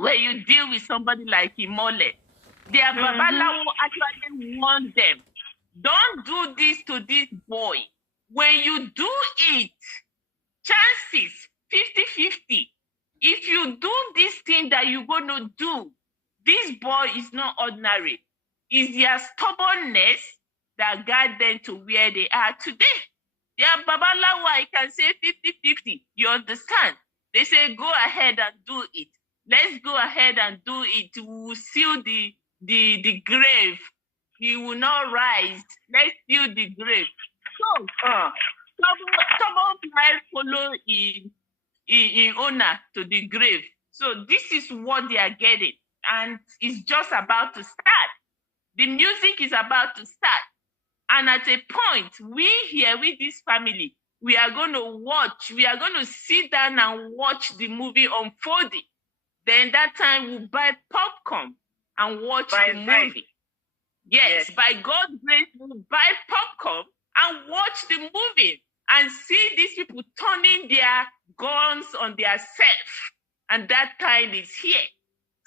when you deal with somebody like Imole, their babalawo actually warn them, don't do this to this boy. When you do it, chances 50-50. If you do this thing that you're going to do, this boy is not ordinary. It's their stubbornness that got them to where they are today. Their babalawo, I can say 50-50. You understand? They say, go ahead and do it. Let's go ahead and do it. We will seal the grave. He will not rise. Let's seal the grave. So, stubborn pride follow in honor to the grave. So this is what they are getting. And it's just about to start. The music is about to start. And at a point, we here with this family, we are going to watch, we are going to sit down and watch the movie unfolding. Then that time we'll buy popcorn and watch the movie. Yes, by God's grace, we'll buy popcorn and watch the movie and see these people turning their guns on their self. And that time is here.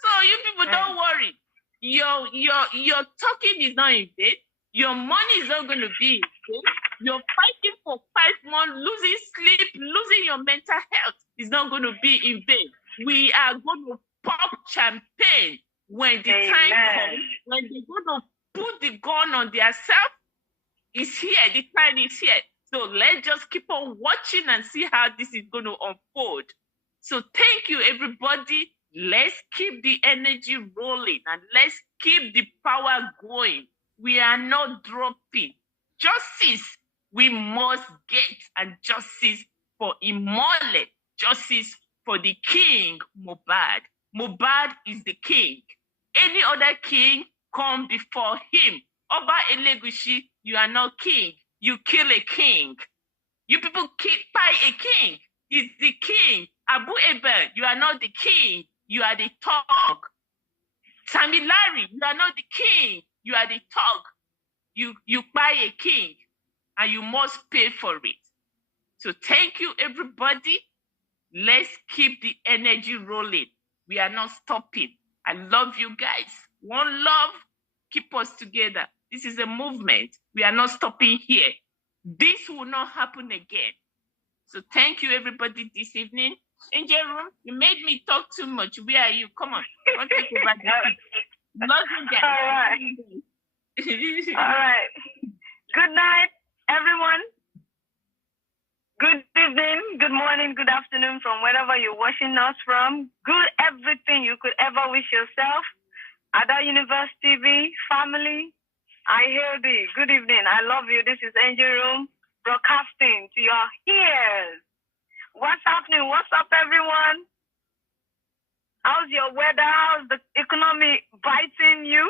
So you people don't worry. Your talking is not in vain. Your money is not going to be in vain. You're fighting for 5 months, losing sleep, losing your mental health is not going to be in vain. We are going to pop champagne when the time comes, when they're going to put the gun on their self. It's here, the time is here. So let's just keep on watching and see how this is going to unfold. So thank you, everybody. Let's keep the energy rolling and let's keep the power going. We are not dropping. Justice we must get, and justice for Imole, justice for the king, Mohbad. Mohbad is the king. Any other king come before him. Oba Elegushi, you are not king. You kill a king. You people buy a king. He's the king. Abu Ebel, you are not the king. You are the thug. Samilari, you are not the king. You are the thug. You buy a king and you must pay for it. So thank you, everybody. Let's keep the energy rolling. We are not stopping. I love you guys. One love, keep us together. This is a movement. We are not stopping here. This will not happen again. So thank you, everybody, this evening. Angel Room, you made me talk too much. Where are you? Come on. Don't take over the love you guys. All right. All right. Good night, everyone. Good evening, good morning, good afternoon from wherever you're watching us from. Good everything you could ever wish yourself. Ada Universe TV, family, I hear thee. Good evening. I love you. This is Angel Room broadcasting to your ears. What's happening? What's up, everyone? How's your weather? How's the economy biting you?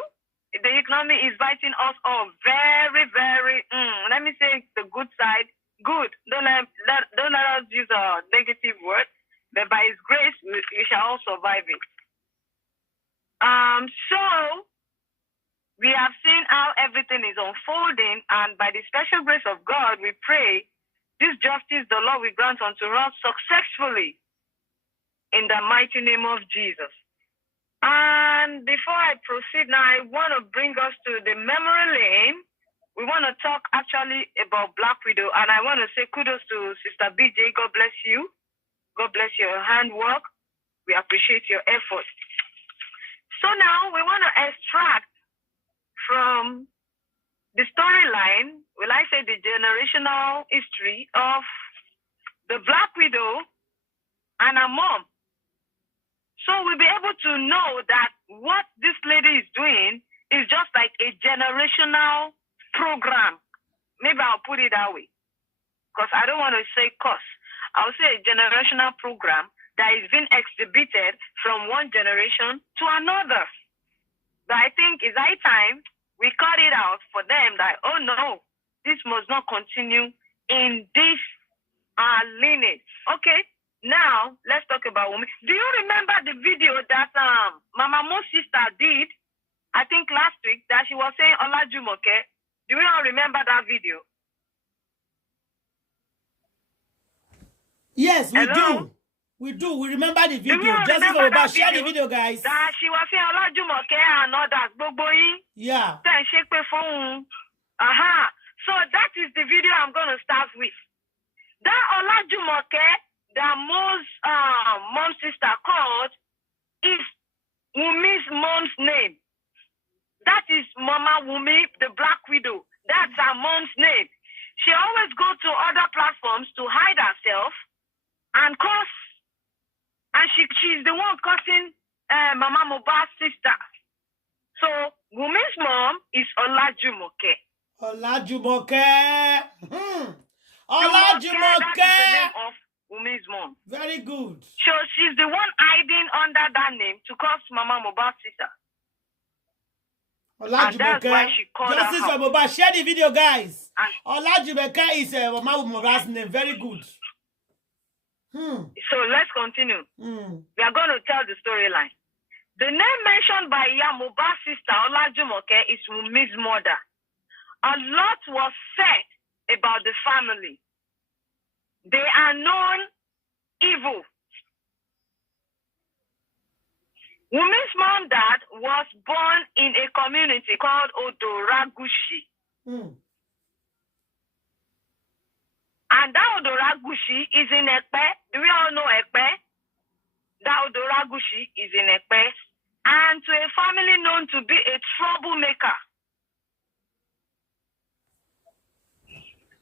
The economy is biting us all very, very, let me say the good side. Good. Don't let us use a negative word. But by His grace, we shall all survive it. So we have seen how everything is unfolding, and by the special grace of God, we pray this justice the Lord will grant unto us successfully in the mighty name of Jesus. And before I proceed now, I want to bring us to the memory lane. We want to talk actually about Black Widow, and I want to say kudos to Sister BJ. God bless you. God bless your handwork. We appreciate your effort. So now we want to extract from the storyline, will I say the generational history of the Black Widow and her mom. So we'll be able to know that what this lady is doing is just like a generational program. Maybe I'll put it that way, because I don't want to say curse. I'll say a generational program that is being exhibited from one generation to another. But I think it's high time we cut it out for them that, oh no, this must not continue in this lineage. Okay, now let's talk about Wunmi. Do you remember the video that Mama Mo's sister did, I think last week, that she was saying Olajumoke? Do you all remember that video? Yes, we do. We do. We remember the video. Just remember that share the video, guys. That she was saying Olajumoke and others. Yeah. Then shake the phone. So that is the video I'm going to start with. That Olajumoke, that most mom's sister called, is Wunmi's mom's name. That is Mama Wunmi, the Black Widow. That's her mom's name. She always goes to other platforms to hide herself and curse. And she's the one cursing Mama Mohbad's sister. So Wunmi's mom is Olajumoke. Olajumoke. Olajumoke. That is the name of Wunmi's mom. Very good. So she's the one hiding under that name to curse Mama Mohbad's sister. And that's why she called her Justice for Mohbad. Share the video, guys. Olajumoke is Mama Mohbad's name. Very good. So let's continue. We are going to tell the storyline. The name mentioned by Mohbad's sister Olajumoke is Wunmi's mother. A lot was said about the family. They are known evil. Wunmi's mom dad was born in a community called Odoragushi. And that Odoragushi is in Ekpe. Do we all know Ekpe? That Odoragushi is in Ekpe. And to a family known to be a troublemaker.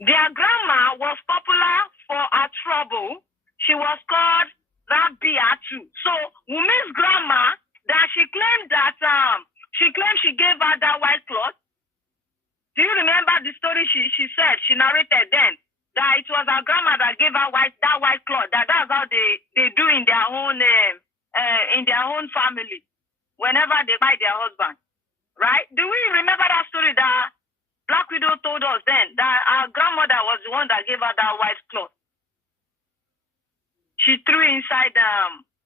Their grandma was popular for her trouble. She was called Rabiatu. So Wunmi's grandma, that she claimed she gave her that white cloth. Do you remember the story she said, she narrated then? That it was her grandma that gave her that white cloth. That's how they do in their own family, whenever they buy their husband, right? Do we remember that story that Black Widow told us then, that our grandmother was the one that gave her that white cloth? She threw inside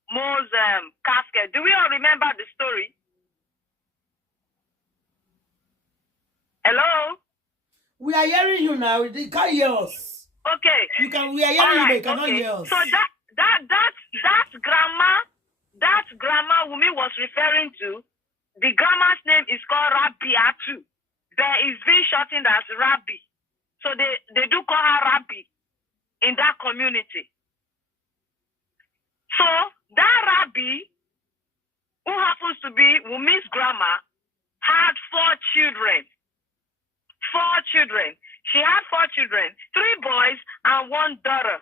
Mo's casket. Do we all remember the story? Hello? We are hearing you now. You can't hear us. Okay. We are hearing you, but you cannot hear us. So that grandma Wunmi was referring to, the grandma's name is called Rabiatu. There is being shortened as Rabbi. So they do call her Rabbi in that community. So that Rabbi, who happens to be Wunmi's grandma, had 4 children. 4 children. She had 4 children, 3 boys and 1 daughter.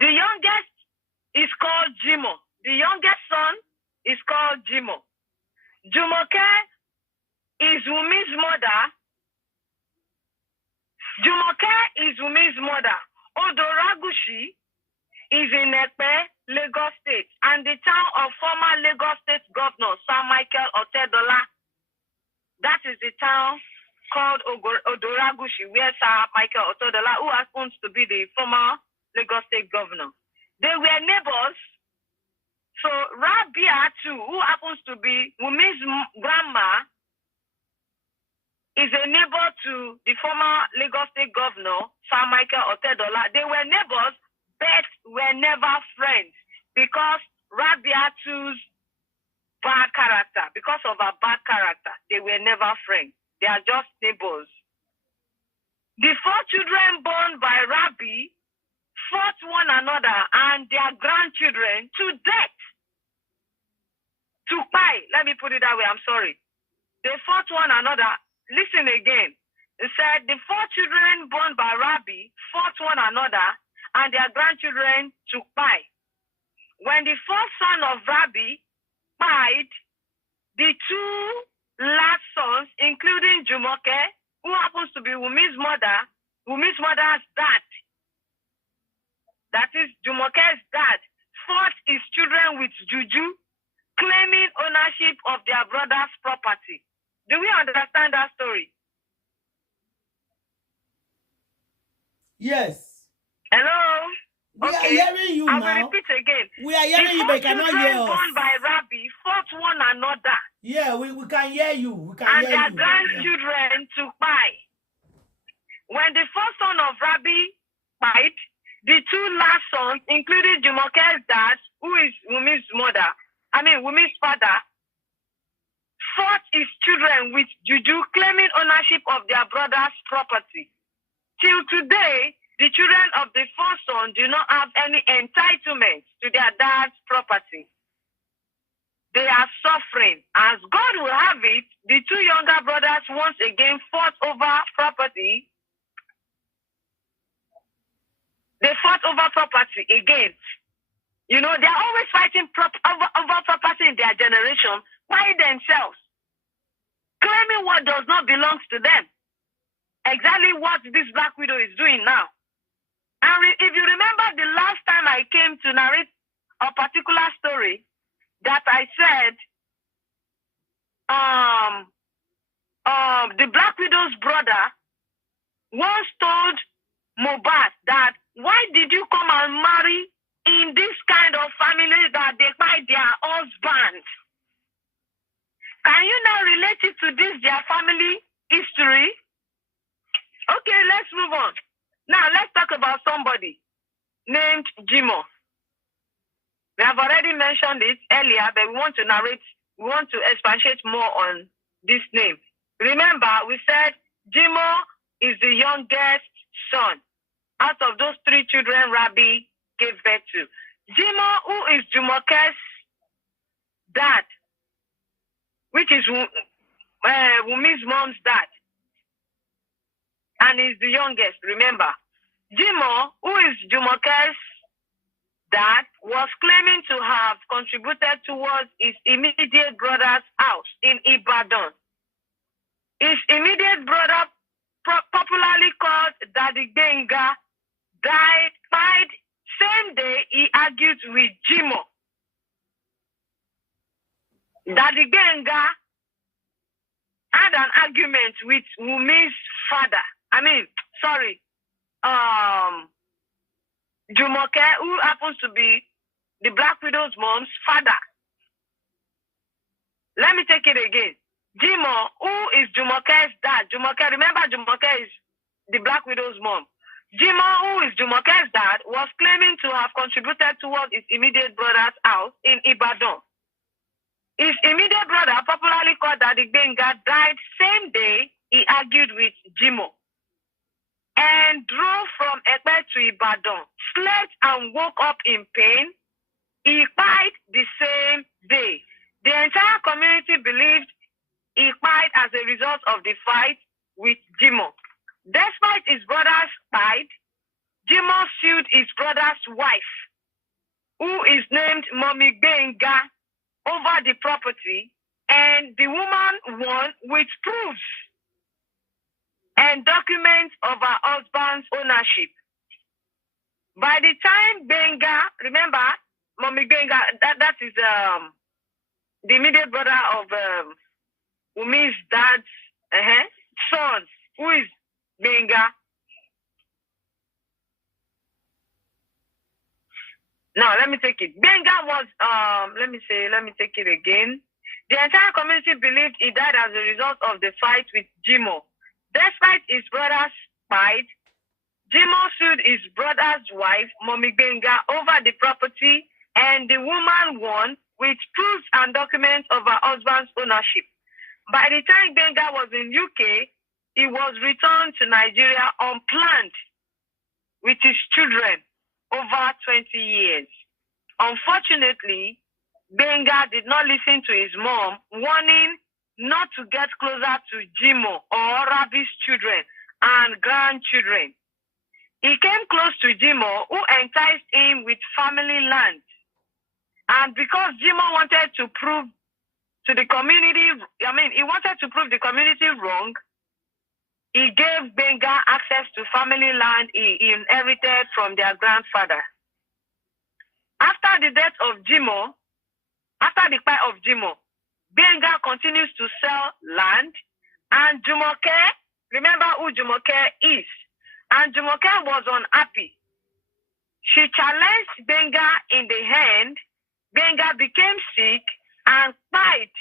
The youngest is called Jimo. The youngest son is called Jimo. Jumoke is Wunmi's mother. Jumoke is Wunmi's mother. Odoragushi is in Ekpe, Lagos State, and the town of former Lagos State Governor Sir Michael Otedola. That is the town called Odoragushi, where Sir Michael Otedola, who happens to be the former Lagos State Governor. They were neighbors. So Rabiatu, who happens to be Wunmi's grandma, is a neighbor to the former Lagos State Governor, Sir Michael Otedola. They were neighbors, but were never friends because Rabiatu's bad character, because of her bad character, they were never friends. They are just neighbors. The 4 children born by Rabbi fought one another and their grandchildren to death. To pie, let me put it that way, I'm sorry. They fought one another. Listen again. It said the 4 children born by Rabbi fought one another and their grandchildren to pie. When the 4th son of Rabbi pied, the 2 last sons, including Jumoke, who happens to be Wunmi's mother's dad, that is Jumoke's dad, fought his children with juju, claiming ownership of their brother's property. Do we understand that story? Yes. Hello? We are hearing you now. I will repeat again. We are hearing you, but cannot hear us. Born by Rabbi fought one another. Yeah, we can hear you. We can and hear you. And their grandchildren to buy. When the 1st son of Rabbi died, the two last sons, including Jumoke's dad, who is Wunmi's father, fought his children with juju, claiming ownership of their brother's property. Till today, the children of the first son do not have any entitlement to their dad's property. They are suffering. As God will have it, the two younger brothers once again fought over property. They fought over property again. You know, they're always fighting over property in their generation by themselves, claiming what does not belong to them. Exactly what this Black Widow is doing now. And if you remember the last time I came to narrate a particular story, that I said, the Black Widow's brother once told Mohbad that, why did you come and marry in this kind of family that they buy their husband? Can you now relate it to this, their family history? Okay, let's move on. Now, let's talk about somebody named Jimo. We have already mentioned it earlier, but we want to expatiate more on this name. Remember, we said Jimo is the youngest son out of those three children Rabbi gave birth to. Jimo, who is Jumoke's dad, which is Wunmi's mom's dad, and is the youngest, remember. Jimo, who is Jumoke's dad, was claiming to have contributed towards his immediate brother's house in Ibadan. His immediate brother, popularly called Daddy Benga, died same day he argued with Jimo. Daddy Benga had an argument with Wunmi's father. Jumoke, who happens to be the Black Widow's mom's father. Let me take it again. Jimo, who is Jumoke's dad. Remember Jumoke is the Black Widow's mom. Jimo, who is Jumoke's dad, was claiming to have contributed towards his immediate brother's house in Ibadan. His immediate brother, popularly called Daddy Benga, died same day he argued with Jimo and drove from Ibeh to Ibadan, slept and woke up in pain. He died the same day. The entire community believed he died as a result of the fight with Jimo. Despite his brother's fight, Jimo sued his brother's wife, who is named Mommy Benga, over the property, and the woman won with proofs and documents of her husband's ownership. By the time Benga, remember, Mommy Benga, that is the immediate brother of Wunmi's dad's son, who is Benga. Now, let me take it. Benga was, let me take it again. The entire community believed he died as a result of the fight with Jimo. Despite his brother's fight, Jimo sued his brother's wife, Mommy Benga, over the property, and the woman won with proofs and documents of her husband's ownership. By the time Benga was in UK, he was returned to Nigeria unplanned with his children over 20 years. Unfortunately, Benga did not listen to his mom, warning not to get closer to Jimo or Rabi's children and grandchildren. He came close to Jimo, who enticed him with family land. And because Jimo wanted to prove to the community, he wanted to prove the community wrong, he gave Benga access to family land he inherited from their grandfather. After the death of Jimo, Benga continues to sell land, and Jumoke, remember who Jumoke is, and Jumoke was unhappy. She challenged Benga in the hand. Benga became sick and died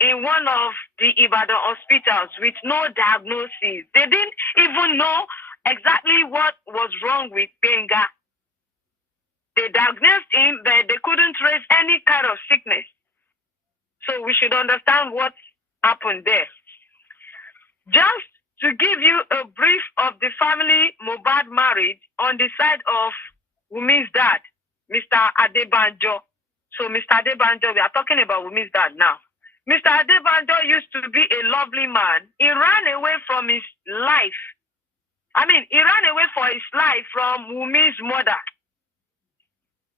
in one of the Ibadan hospitals with no diagnosis. They didn't even know exactly what was wrong with Benga. They diagnosed him, but they couldn't trace any kind of sickness. So we should understand what happened there. Just to give you a brief of the family Mohbad married on the side of Wunmi's dad, Mr. Adebanjo. So Mr. Adebanjo, we are talking about Wunmi's dad now. Mr. Adebanjo used to be a lovely man. He ran away from his life. He ran away for his life from Wunmi's mother.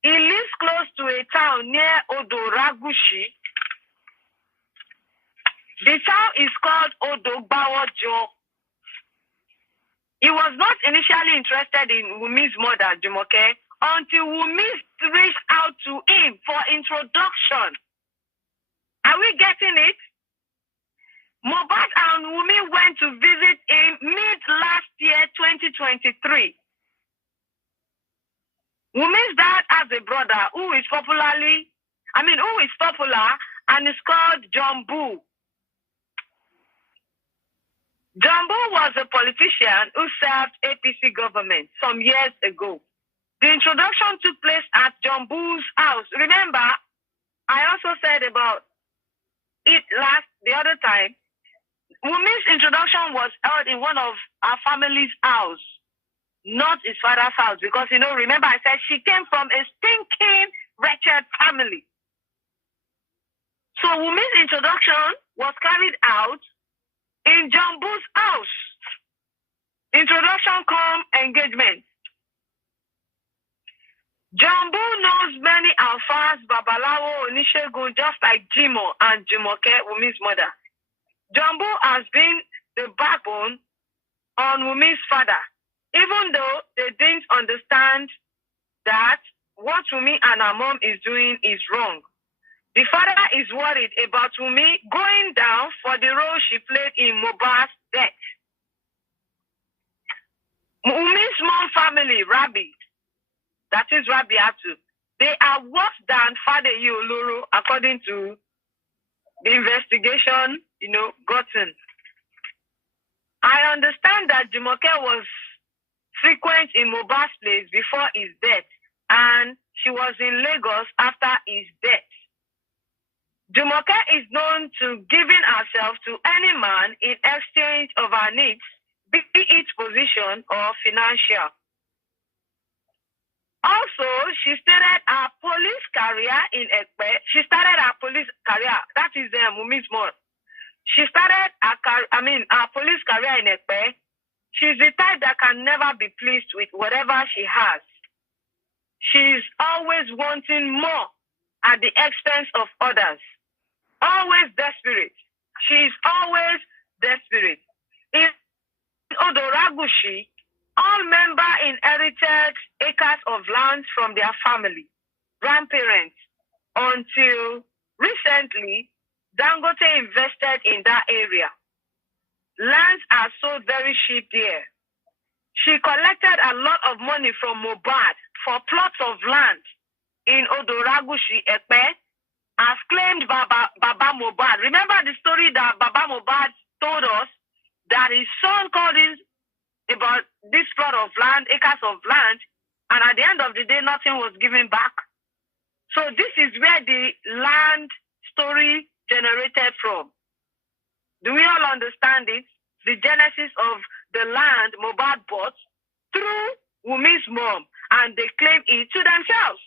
He lives close to a town near Odoragushi. The town is called Odogbawojo. He was not initially interested in Wunmi's mother, Jumoke, until Wunmi reached out to him for introduction. Are we getting it? Mohbad and Wunmi went to visit him mid-last year, 2023. Wunmi's dad has a brother who is popular and is called Jambu. Jambu was a politician who served APC government some years ago. The introduction took place at Jambu's house. Remember, I also said about it the other time. Wunmi's introduction was held in one of our family's house, not his father's house, because, remember I said she came from a stinking, wretched family. So Wunmi's introduction was carried out in Jambu's house. Introduction come engagement. Jambu knows many Alfas, Babalawo, Onishegun, just like Jimo and Jimoke, Wunmi's mother. Jambu has been the backbone on Wunmi's father, even though they didn't understand that what Wunmi and her mom is doing is wrong. The father is worried about Wunmi going down for the role she played in Mohbad's death. Wunmi's mom family, Rabi, that is Rabiatu, they are worse than Father Yuluru, according to the investigation, gotten. I understand that Jumoke was frequent in Mohbad's place before his death, and she was in Lagos after his death. Jumoke is known to giving herself to any man in exchange of her needs, be it position or financial. Also, she started her police career in Ekpe. She started her police career. That is Wunmi's mom. She started her police career in Ekpe. She's the type that can never be pleased with whatever she has. She's always wanting more at the expense of others. Always desperate. She's always desperate. In Odoragushi, all members inherited acres of land from their family, grandparents, until recently, Dangote invested in that area. Lands are sold very cheap there. She collected a lot of money from Mohbad for plots of land in Odoragushi, Ekpe, as claimed by Baba Mohbad. Remember the story that Baba Mohbad told us that his son called in about this plot of land, acres of land, and at the end of the day, nothing was given back. So this is where the land story generated from. Do we all understand it? The genesis of the land Mohbad bought through Wunmi's mom, and they claim it to themselves.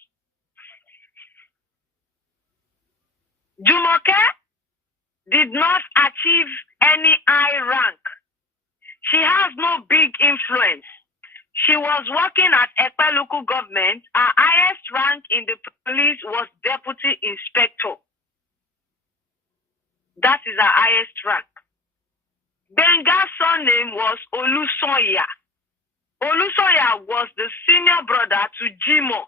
Jumoke did not achieve any high rank. She has no big influence. She was working at Ekpe local government. Her highest rank in the police was deputy inspector. That is her highest rank. Benga's surname was Olusoya. Olusoya was the senior brother to Jimo.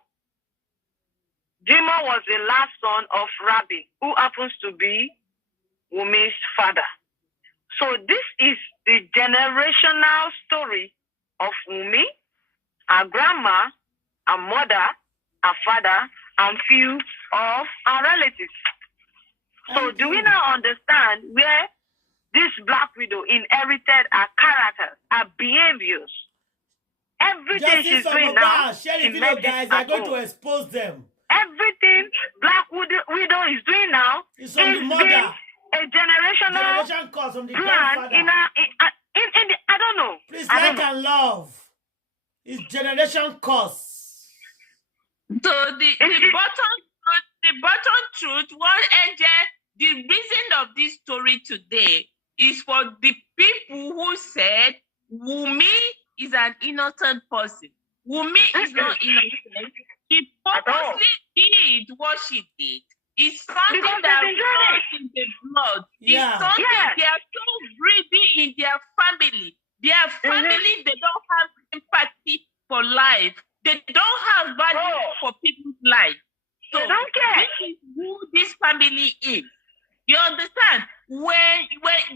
Jimo was the last son of Rabbi, who happens to be Wunmi's father. So this is the generational story of Wunmi, her grandma, her mother, her father, and few of our relatives. So do we now understand where this Black widow inherited her character, her behaviors everything she's doing now. Share the video, guys. They're going to expose them. Everything Black Widow is doing now is from the mother. A generation cause from the plan grandfather. in the, I don't know. Please like and love. It's generation cause. So the bottom truth, the reason of this story today is for the people who said Wunmi is an innocent person. Wunmi is not innocent. She purposely did what she did. It's something that runs in the blood. Yeah. It's something they are so greedy in their family. Their family, they don't have empathy for life. They don't have value for people's life. So they don't care. This is who this family is. You understand? When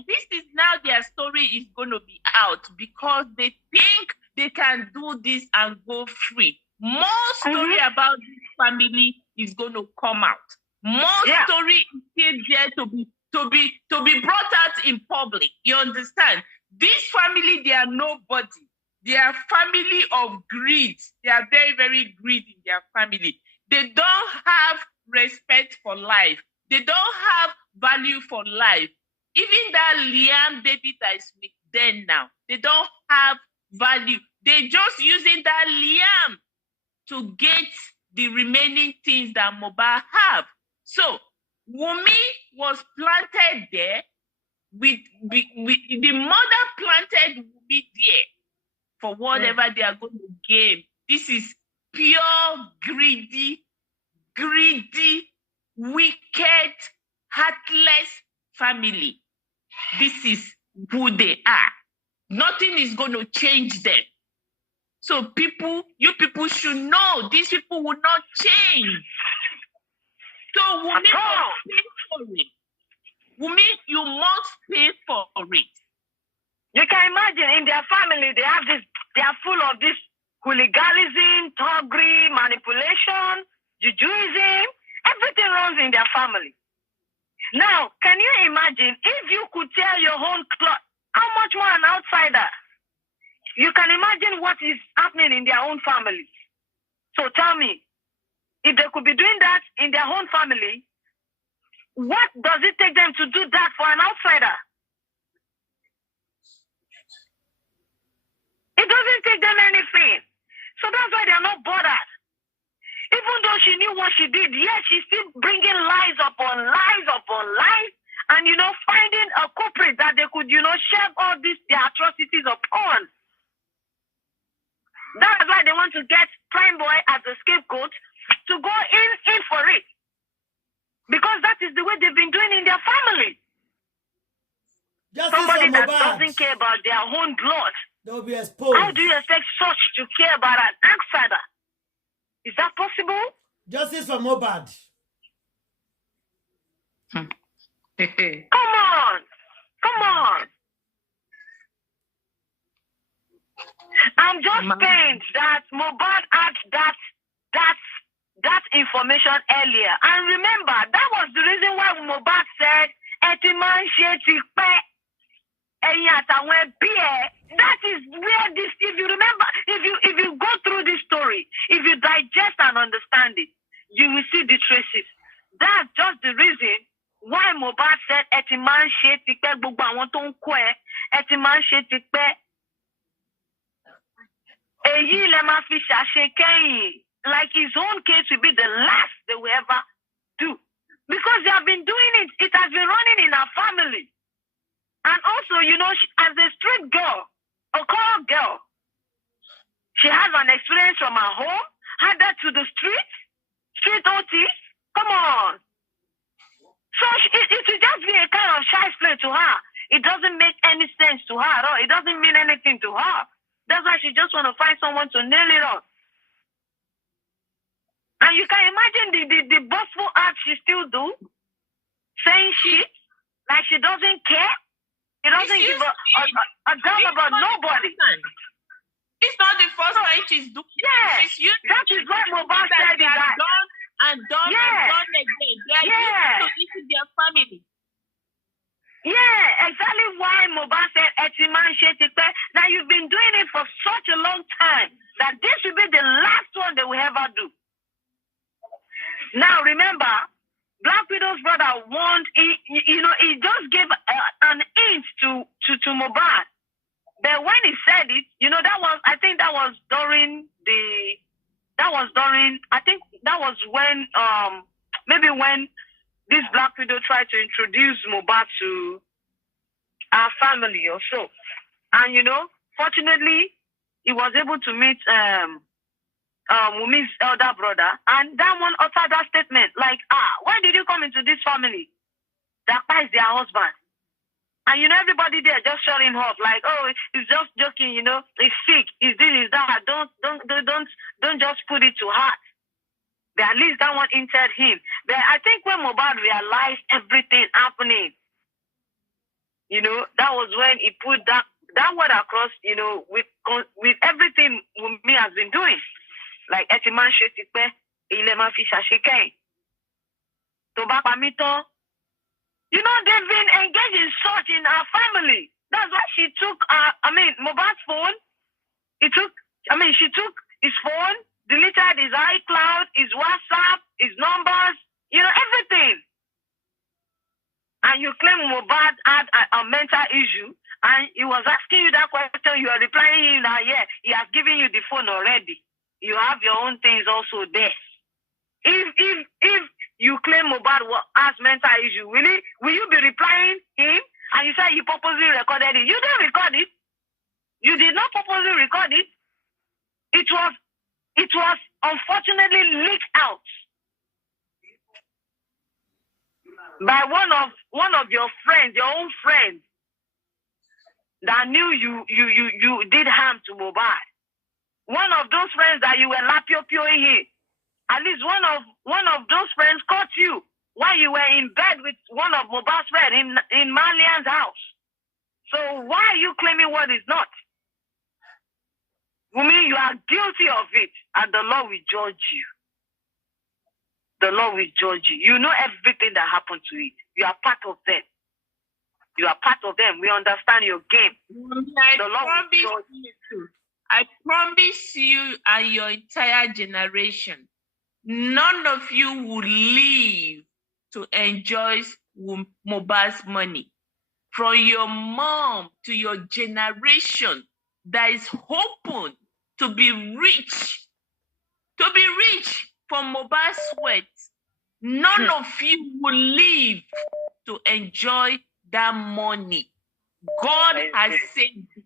this is now their story is going to be out because they think they can do this and go free. More story about this family is going to come out. More story is still there to be brought out in public. You understand? This family, they are nobody. They are family of greed. They are very, very greedy in their family. They don't have respect for life. They don't have value for life. Even that Liam baby that is with them now, they don't have value. They're just using that Liam to get the remaining things that Mohbad have. So Wunmi was planted there with the mother planted Wunmi there for whatever they are going to gain. This is pure greedy, wicked, heartless family. This is who they are. Nothing is going to change them. So you people should know these people will not change. So Wunmi must pay for it. Wunmi, you must pay for it. You can imagine in their family, they are full of this hooliganism, thuggery, manipulation, jujuism. Everything runs in their family. Now, can you imagine if you could tear your own cloth, how much more an outsider? You can imagine what is happening in their own family. So tell me, if they could be doing that in their own family, what does it take them to do that for an outsider? It doesn't take them anything. So that's why they're not bothered. Even though she knew what she did, yes, she's still bringing lies upon lies upon lies and, finding a culprit that they could, share all their atrocities upon. That's why they want to get Prime Boy as a scapegoat to go in for it. Because that is the way they've been doing in their family. Somebody that doesn't care about their own blood. They'll be exposed. How do you expect such to care about an outsider? Is that possible? Justice for Mohbad. Come on. I'm just pained that Mohbad had that information earlier. And remember, that was the reason why Mohbad said, that is where this, if you remember, if you go through this story, if you digest and understand it, you will see the traces. That's just the reason why Mohbad said, like his own case will be the last they will ever do. Because they have been doing it. It has been running in our family. And also, as a street girl, a call girl, she has an experience from her home, had that to the street OT. Come on. So it will just be a kind of shy play to her. It doesn't make any sense to her at all. It doesn't mean anything to her. That's why she just want to find someone to nail it on. And you can imagine the boastful act she still do, saying shit, like she doesn't care. She doesn't give a damn about nobody. It's not the first time she's doing it. Yes, that is what Mohbad said. They are done and done again. They are used to it in their family. Yeah, exactly why Mohbad said now you've been doing it for such a long time that this will be the last one they will ever do. Now remember, Black Widow's brother warned. He just gave an hint to Mohbad. But when he said it, I think that was during when maybe when this Black Widow tried to introduce Mohbad to our family or so. And fortunately, he was able to meet Wunmi's elder brother, and that one uttered that statement like, why did you come into this family? That is their husband. And everybody there just shut him up, like, oh, he's just joking, he's sick, he's this, he's that. Don't just put it to heart. But at least that one entered him. But I think when Mohbad realized everything happening, that was when he put that word across, with everything Wunmi has been doing. Like Etiman Shetikpe, Ilema Fisha Sheken. Tobapamito. They've been engaged in such in our family. That's why she took Mohbad's phone. She took his phone, deleted his iCloud, his WhatsApp, his numbers, everything. And you claim Mohbad had a mental issue, and he was asking you that question. You are replying him that, yeah, he has given you the phone already. You have your own things also there. If you claim Mohbad has mental issue, will you be replying him? And you say you purposely recorded it. You didn't record it. You did not purposely record it. It was unfortunately leaked out by one of your friends, your own friends, that knew you did harm to Mohbad. One of those friends that you were lapio-pioing him. At least one of those friends caught you while you were in bed with one of Mohbad's friends in Malian's house. So why are you claiming what is not? Wunmi, you are guilty of it, and the law will judge you. The law will judge you. You know everything that happened to it. You are part of them. You are part of them. We understand your game. I promise you and your entire generation, none of you will live to enjoy Mohbad's money. From your mom to your generation that is hoping to be rich from Mohbad's sweat, none of you will live to enjoy that money. God has said it.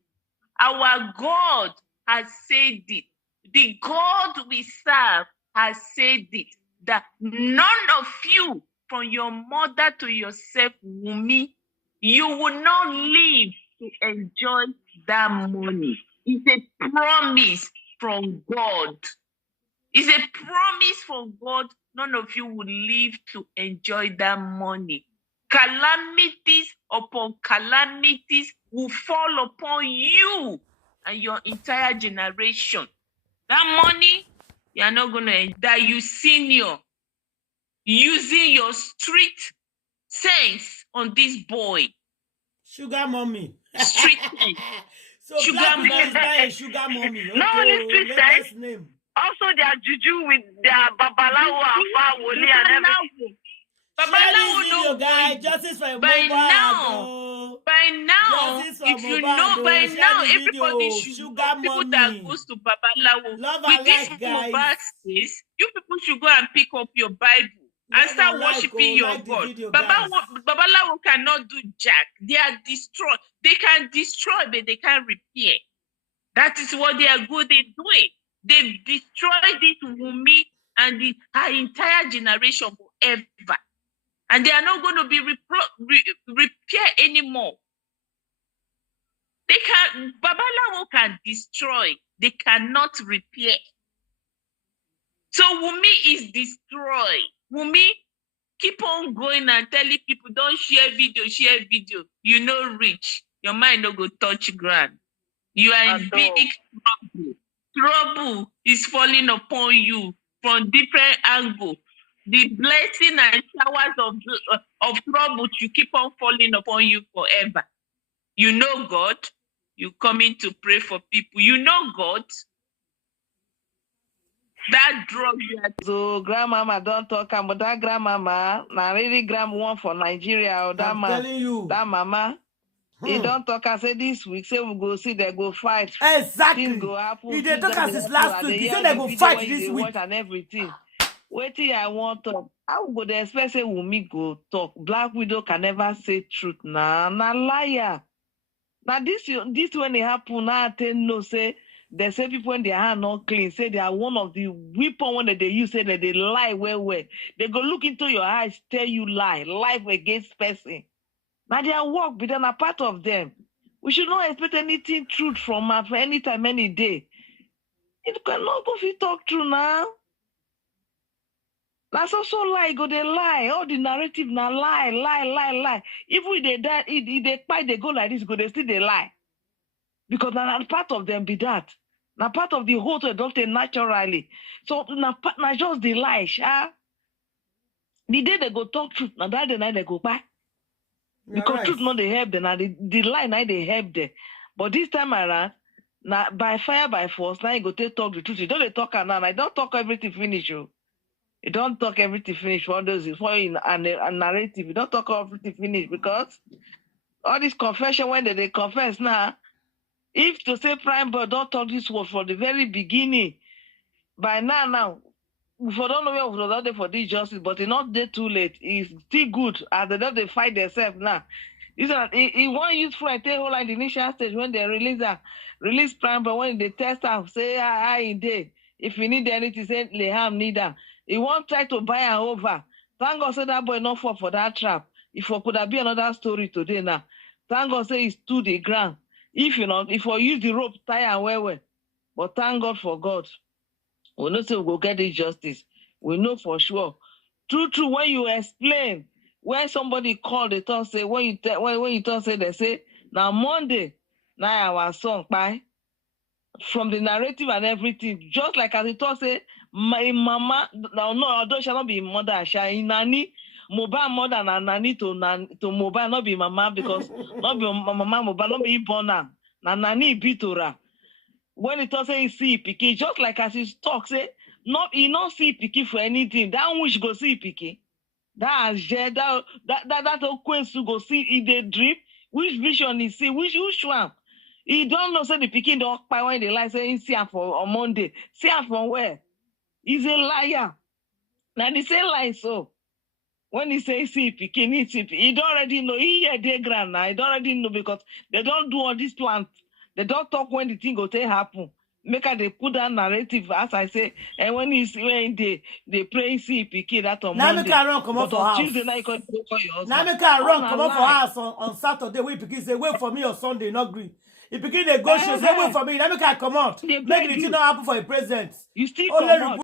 Our God has said it. The God we serve has said it. That none of you, from your mother to yourself, Wunmi, you will not live to enjoy that money. It's a promise from God. It's a promise from God. None of you will live to enjoy that money. Calamities upon calamities will fall upon you and your entire generation. That money, you are not going to, that you senior, using your street sense on this boy. Sugar mommy. Street sense. So Sugar Black Widow mommy. is not a sugar mommy. Okay, Not only street sense, name. also their juju with their babalawo and fawoli and everything. Babalawo no guy, justice for by now, if you know by now, everybody should know people that goes to Babalawo. With this Mohbad case, you people should go and pick up your Bible and start worshiping your God. Babalawo cannot do jack. They are destroyed. They can destroy, but they can't repair. That is what they are good at doing. They've destroyed it, Wunmi and her entire generation forever. And they are not going to be repaired anymore. Babalawo can destroy. They cannot repair. So Wunmi is destroyed. Wunmi, keep on going and telling people, don't share video. You know rich. Your mind don't go touch ground. You are in big trouble. Trouble is falling upon you from different angles. the blessing and showers of trouble to keep on falling upon you forever. You know God. You come in to pray for people. You know God. That drug you are. So grandmama don't talk about that grandmama. Now really one for Nigeria or that I'm man. telling you. That mama. He don't talk and say this week. Say we go see they go fight. Exactly. Things go happen. He did talk as his last week. He said they go fight this week. And everything. Waiting, I want to. How go they expect say Wunmi go talk? Black widow can never say truth. Nah, liar. Now this when it happen, now I tell no say they say people when their hand not clean, say they are one of the weapon when they use, say that they lie well. They go look into your eyes, tell you lie against person. Now their work, but then a part of them. We should not expect anything truth from her for any time, any day. It cannot go fit talk true now. That's also lie, go they lie. All the narrative now lie. If we they die, they go like this, go they still they lie. Because now part of them be that. Now part of the whole to doctor naturally. So now just the lie, sha. The day they go talk truth, now that the night they go back. Because truth not they help them, now the lie now they help them. But this time around, now by fire by force, now you go talk the truth. You don't talk now. I don't talk everything finish you. You don't talk everything finish for those for in a narrative. You don't talk everything finish because all this confession when they confess now. If to say prime boy don't talk this word from the very beginning, by now, we don't know where we don't there for this justice, but it's not there too late. It's still good as they don't they fight themselves now. He won't use for a whole like the initial stage when they release prime boy when they test out, say I in day. If you need anything, say Leham need that. He won't try to buy her over. Thank God say that boy not fall for that trap. If it could have been another story today now. Thank God say he stood the ground. If you know, if we use the rope, tie and well. But thank God for God. We know say we go get this justice. We know for sure. True, when you explain, when somebody called, they talk say, when you talk say, they say, now Monday, now our song, bye. From the narrative and everything, just like as he talk say, my mama, no, although shall not be mother, shall nanny, mobile mother and nanny to mobile, not be mama, because not be mama mobile, not be born now. Nanny bitora. When he talk say he see picky, just like as he talk say, he not see picky for anything. That which go see picky. That queen to go see if they drip, which vision he see, which one. He don't know say the pikin don't buy when they lie say he see her for on Monday. See her from where? He's a liar. Now they say lie so. When he say see pikin, he don't already know. He hear their grand now. He don't already know because they don't do all this plant. They don't talk when the thing go to happen. Make her they put that narrative as I say. And when they pray see pikin that on Monday. Now make her run come up for house. Tuesday night you go call your husband. Now make her run come up for house on Saturday. We pikin say wait for me on Sunday, not green. If begin negotiate, say wait for me. Let me come out. Make the thing not happen for a president. You still come out.